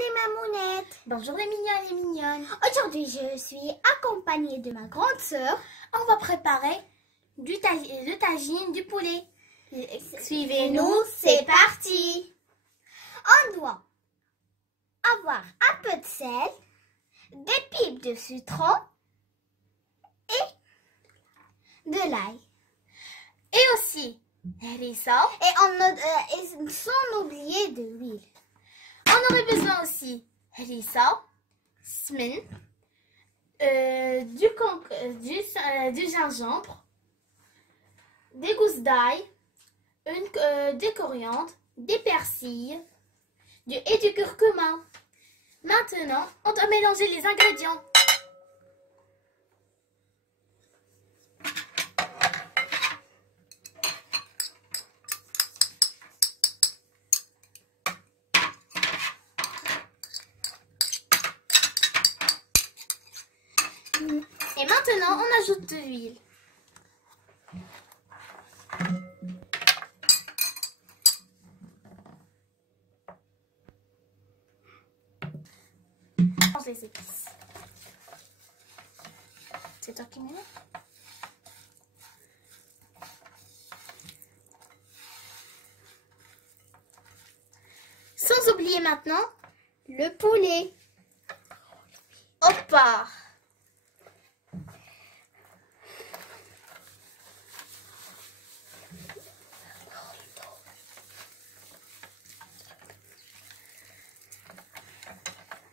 les mamounettes. Bonjour les mignons et les mignonnes. Aujourd'hui, je suis accompagnée de ma grande sœur. On va préparer le tagine du poulet. Suivez-nous, c'est parti. On doit avoir un peu de sel, des pipes de citron et de l'ail. Et aussi, harissa. Et sans oublier de l'huile. On aurait besoin aussi harissa, smin, du gingembre, des gousses d'ail, des coriandres, des persils et du curcuma. Maintenant, on doit mélanger les ingrédients. Et maintenant, on ajoute de l'huile. On les épices. C'est toi qui mets là? Sans oublier maintenant le poulet. Hoppa!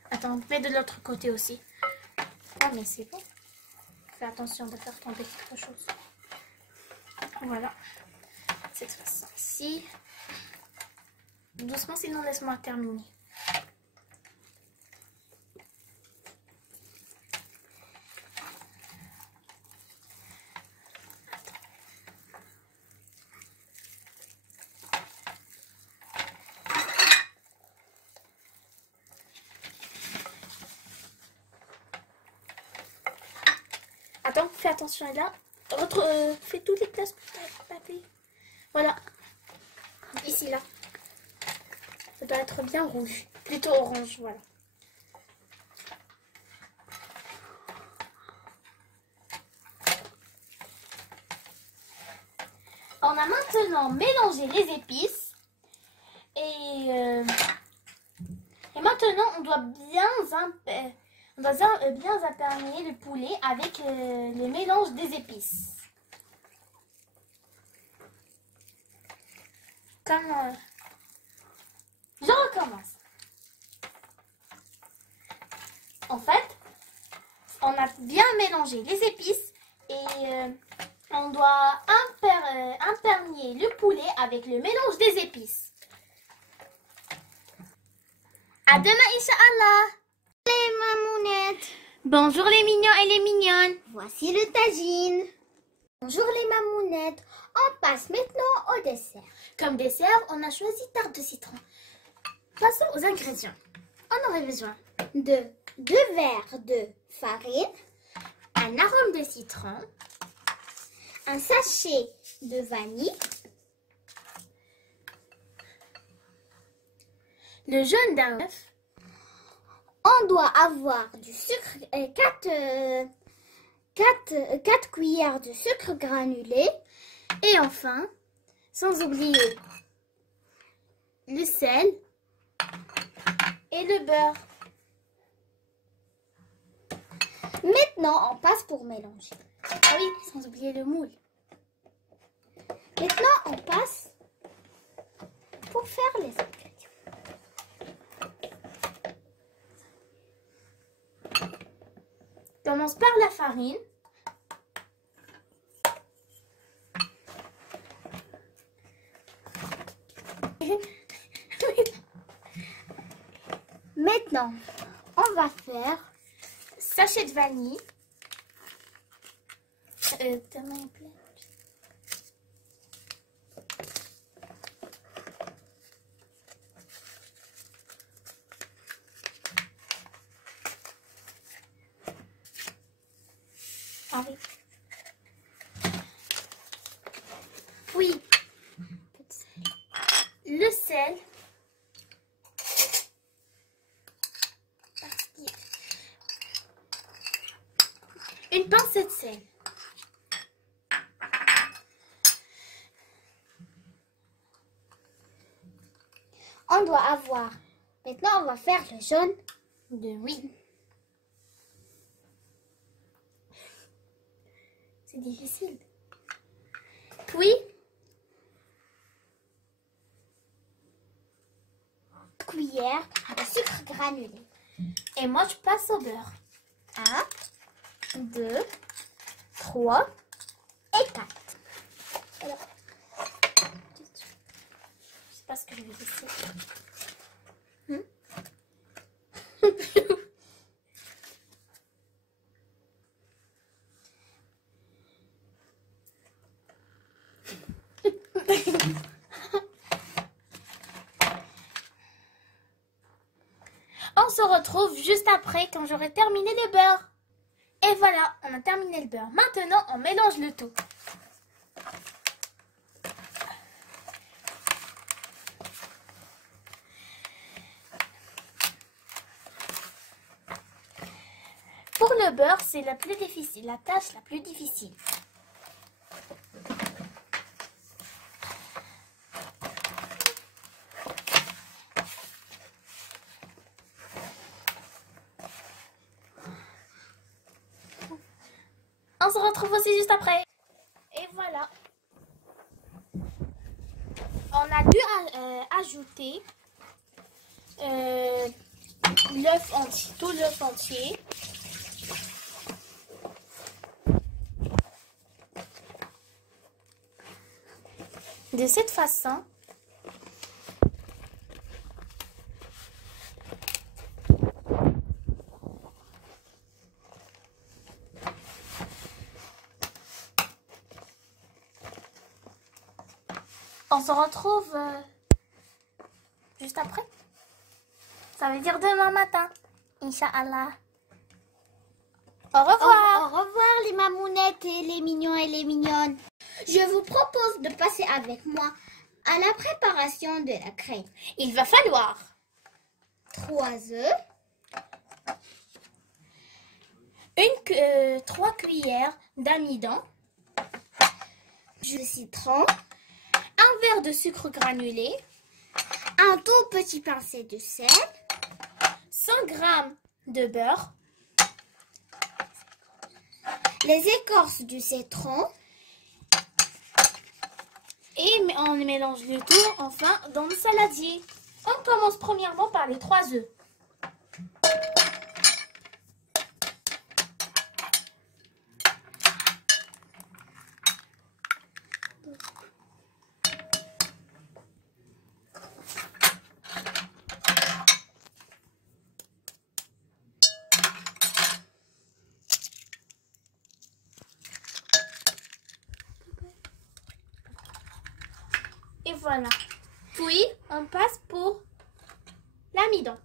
Attends, mets de l'autre côté aussi. Ah, mais c'est bon. Fais attention de faire tomber quelque chose. Voilà. Cette façon-ci. Doucement, sinon laisse-moi terminer. Attends, fais attention là. Fais toutes les places pour ta papier. Voilà. Ici, là. Ça doit être bien rouge. Plutôt orange, voilà. On a maintenant mélangé les épices. Et maintenant, on doit bien imperméer le poulet avec le mélange des épices. Je recommence. En fait, on a bien mélangé les épices et on doit imperméer le poulet avec le mélange des épices. À demain, Inch'Allah. Les mamounettes. Bonjour les mignons et les mignonnes. Voici le tagine. Bonjour les mamounettes. On passe maintenant au dessert. Comme dessert, on a choisi tarte de citron. Passons aux ingrédients. On aurait besoin de 2 verres de farine, un arôme de citron, un sachet de vanille, le jaune d'un œuf. On doit avoir du sucre, 4 cuillères de sucre granulé. Et enfin, sans oublier le sel et le beurre. Maintenant, on passe pour mélanger. Ah oui, sans oublier le moule. Maintenant, on passe pour faire les ingrédients. Commence par la farine. Maintenant, on va faire sachet de vanille. Ta main est pleine. Ah oui. Puis, le sel une pincée de sel. On doit avoir. Maintenant, on va faire le jaune De oui. C'est difficile. Puis, cuillère de sucre granulé. et moi je passe au beurre. 1, 2, 3 et 4. Voilà. Je sais pas ce que je vais laisser. On se retrouve juste après quand j'aurai terminé le beurre. Et voilà, on a terminé le beurre. Maintenant, on mélange le tout. Pour le beurre, c'est la plus difficile, la tâche la plus difficile. On se retrouve aussi juste après. Et voilà. On a dû ajouter l'œuf entier, tout l'œuf entier. De cette façon. On se retrouve juste après. Ça veut dire demain matin. Inch'Allah. Au revoir. Au revoir les mamounettes et les mignons et les mignonnes. Je vous propose de passer avec moi à la préparation de la crème. Il va falloir 3 œufs, 3 cuillères d'amidon, jus de citron, un verre de sucre granulé, un tout petit pincé de sel, 100 g de beurre, les écorces du citron. et on mélange le tout enfin dans le saladier. On commence premièrement par les 3 œufs. Et voilà. Puis, on passe pour l'amidon.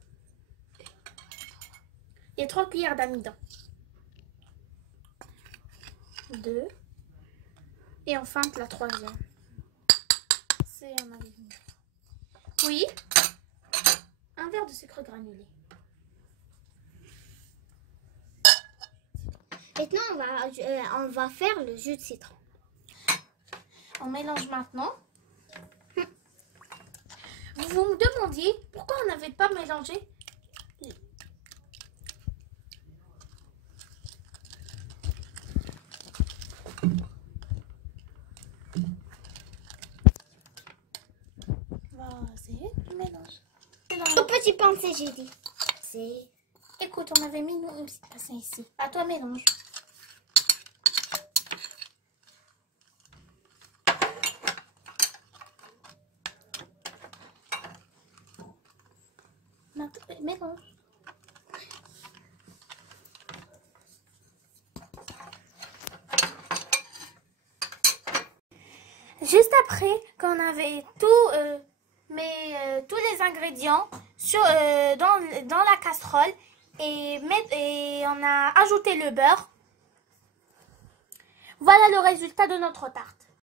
Les 3 cuillères d'amidon. 2. Et enfin, la 3e. C'est un amidon. Puis, un verre de sucre granulé. Maintenant, on va faire le jus de citron. On mélange maintenant. Vous me demandiez pourquoi on n'avait pas mélangé. Vas-y, tu mélanges. Un petit pincé, j'ai dit. Écoute, on avait mis une petite pincée ici. À toi, mélange. Mélange. Juste après qu'on avait tout, tous les ingrédients dans la casserole et on a ajouté le beurre. Voilà le résultat de notre tarte.